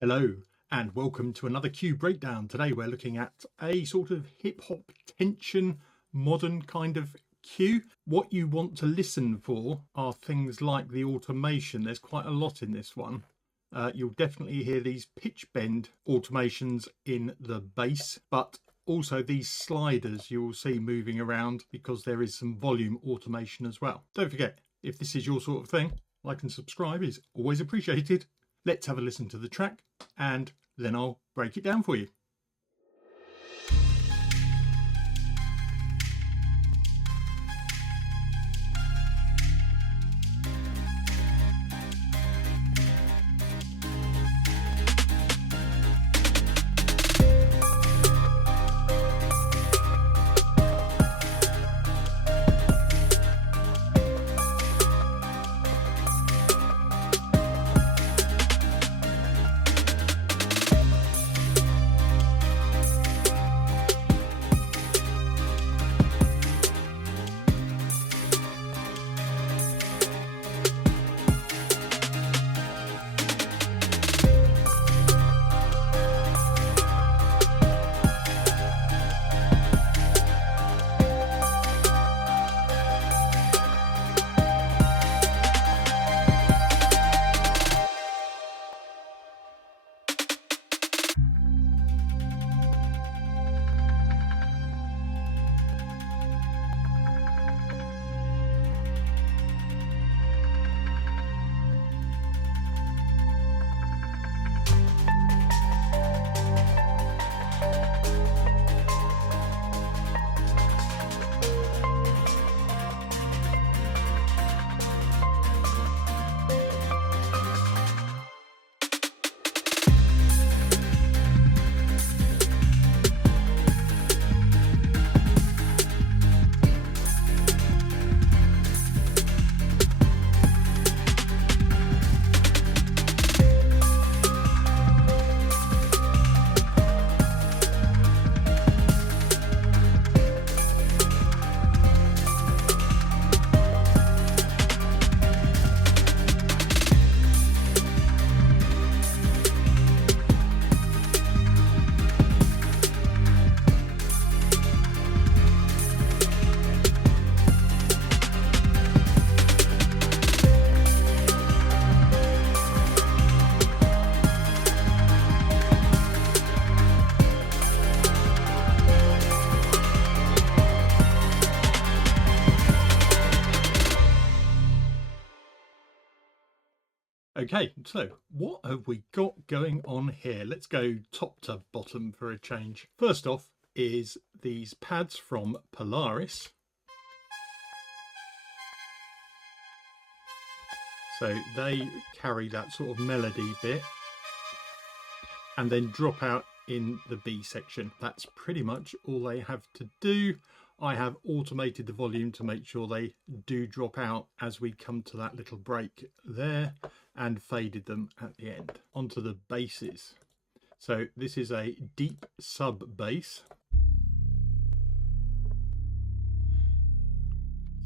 Hello and welcome to another Q breakdown. Today we're looking at a sort of hip hop tension modern kind of cue. What you want to listen for are things like the automation. There's quite a lot in this one. You'll definitely hear these pitch bend automations in the bass, but also these sliders you'll see moving around because there is some volume automation as well. Don't forget, if this is your sort of thing, like and subscribe is always appreciated. Let's have a listen to the track and then I'll break it down for you. Okay, so what have we got going on here? Let's go top to bottom for a change. First off is these pads from Polaris. So they carry that sort of melody bit and then drop out in the B section. That's pretty much all they have to do. I have automated the volume to make sure they do drop out as we come to that little break there, and faded them at the end. Onto the basses. So this is a deep sub bass.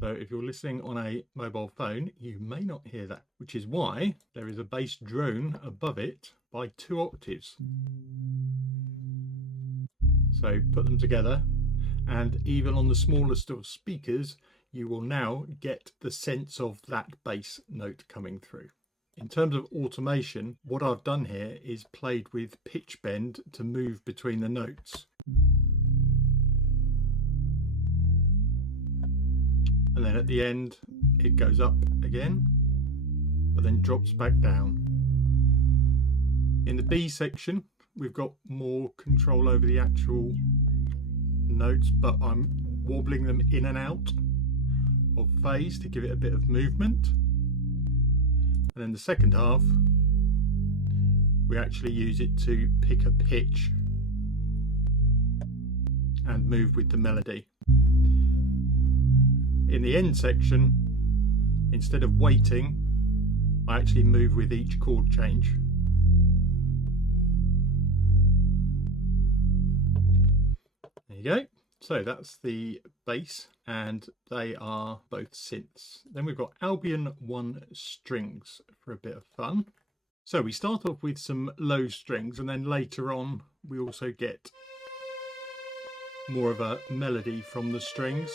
So if you're listening on a mobile phone, you may not hear that, which is why there is a bass drone above it by 2 octaves. So put them together, and even on the smallest of speakers, you will now get the sense of that bass note coming through. In terms of automation, what I've done here is played with pitch bend to move between the notes. And then at the end, it goes up again, but then drops back down. In the B section, we've got more control over the actual notes, but I'm wobbling them in and out of phase to give it a bit of movement. And then the second half, we actually use it to pick a pitch and move with the melody. In the end section, instead of waiting, I actually move with each chord change. There you go. So that's the bass, and they are both synths. Then we've got Albion 1 strings for a bit of fun. So we start off with some low strings, and then later on we also get more of a melody from the strings,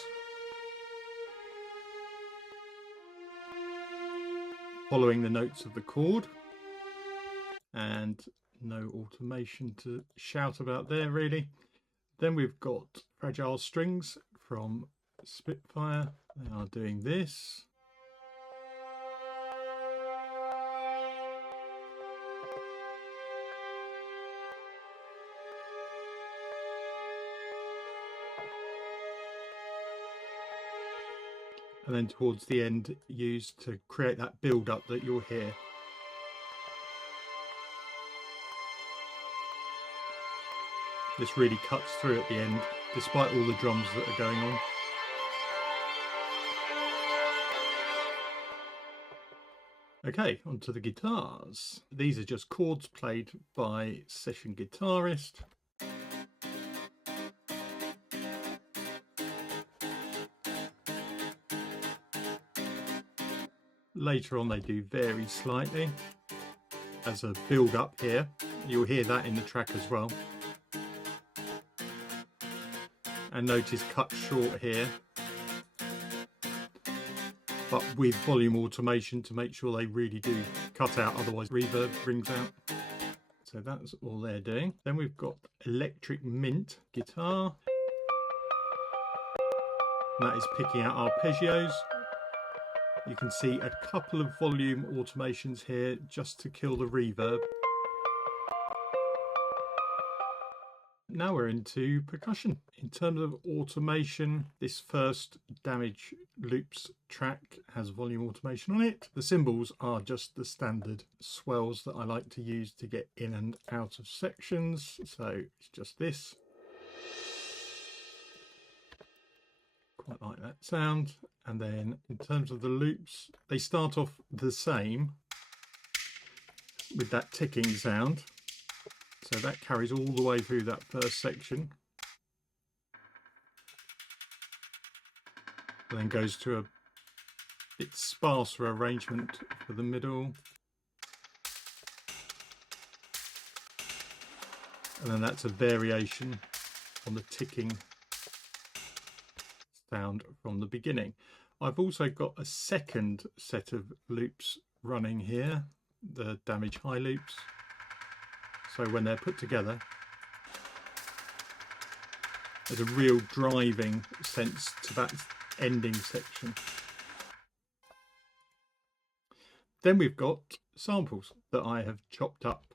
following the notes of the chord, and no automation to shout about there really. Then we've got fragile strings from Spitfire. They are doing this. And then towards the end used to create that build up that you'll hear. This really cuts through at the end, despite all the drums that are going on. Okay, onto the guitars. These are just chords played by session guitarist. Later on they do vary slightly as a build up here. You'll hear that in the track as well. And notice cut short here, but with volume automation to make sure they really do cut out, otherwise reverb rings out. So that's all they're doing. Then we've got electric mint guitar. And that is picking out arpeggios. You can see a couple of volume automations here just to kill the reverb. Now we're into percussion. In terms of automation, this first Damage Loops track has volume automation on it. The cymbals are just the standard swells that I like to use to get in and out of sections. So it's just this. Quite like that sound. And then in terms of the loops, they start off the same with that ticking sound. So that carries all the way through that first section. And then goes to a bit sparser arrangement for the middle. And then that's a variation on the ticking sound from the beginning. I've also got a second set of loops running here, the Damage High loops. So when they're put together, there's a real driving sense to that ending section. Then we've got samples that I have chopped up.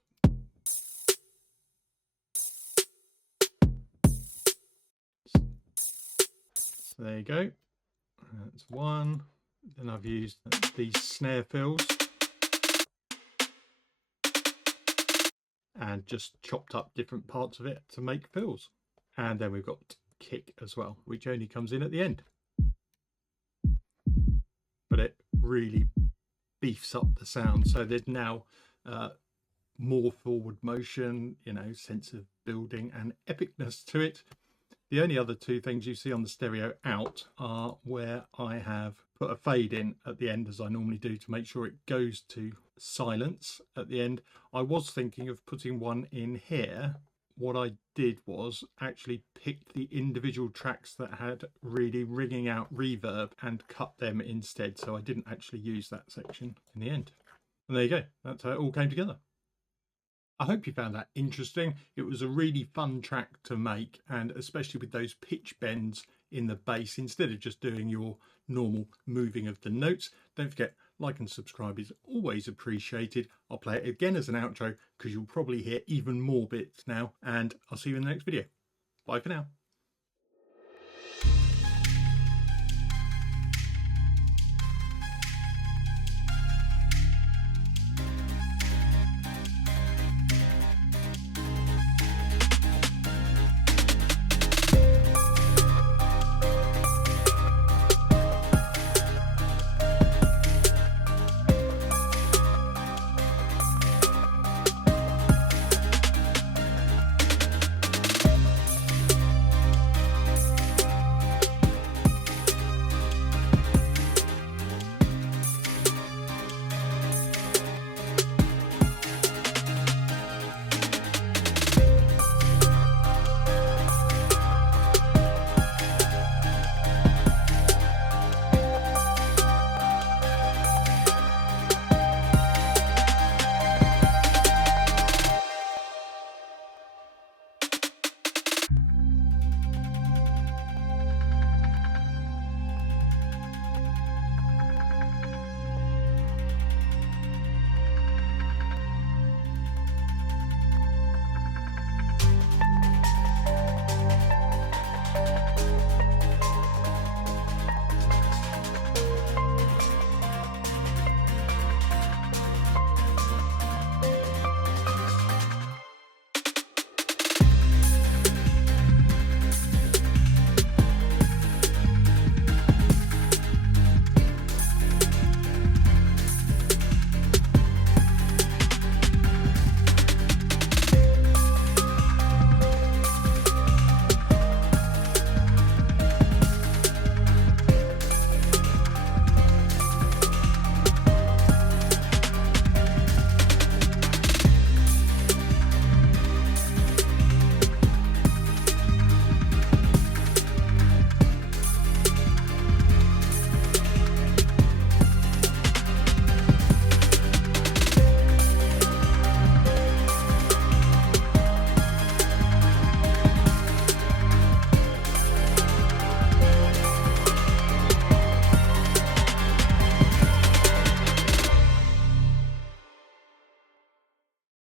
So there you go. That's one. Then I've used these snare fills and just chopped up different parts of it to make fills. And then we've got kick as well, which only comes in at the end. But it really beefs up the sound. So there's now more forward motion, you know, sense of building and epicness to it. The only other two things you see on the stereo out are where I have put a fade in at the end, as I normally do, to make sure it goes to silence at the end. I was thinking of putting one in here. What I did was actually pick the individual tracks that had really ringing out reverb and cut them instead. So I didn't actually use that section in the end. And there you go. That's how it all came together. I hope you found that interesting. It was a really fun track to make, and especially with those pitch bends in the bass, instead of just doing your normal moving of the notes. Don't forget, like and subscribe is always appreciated. I'll play it again as an outro because you'll probably hear even more bits now, and I'll see you in the next video. Bye for now.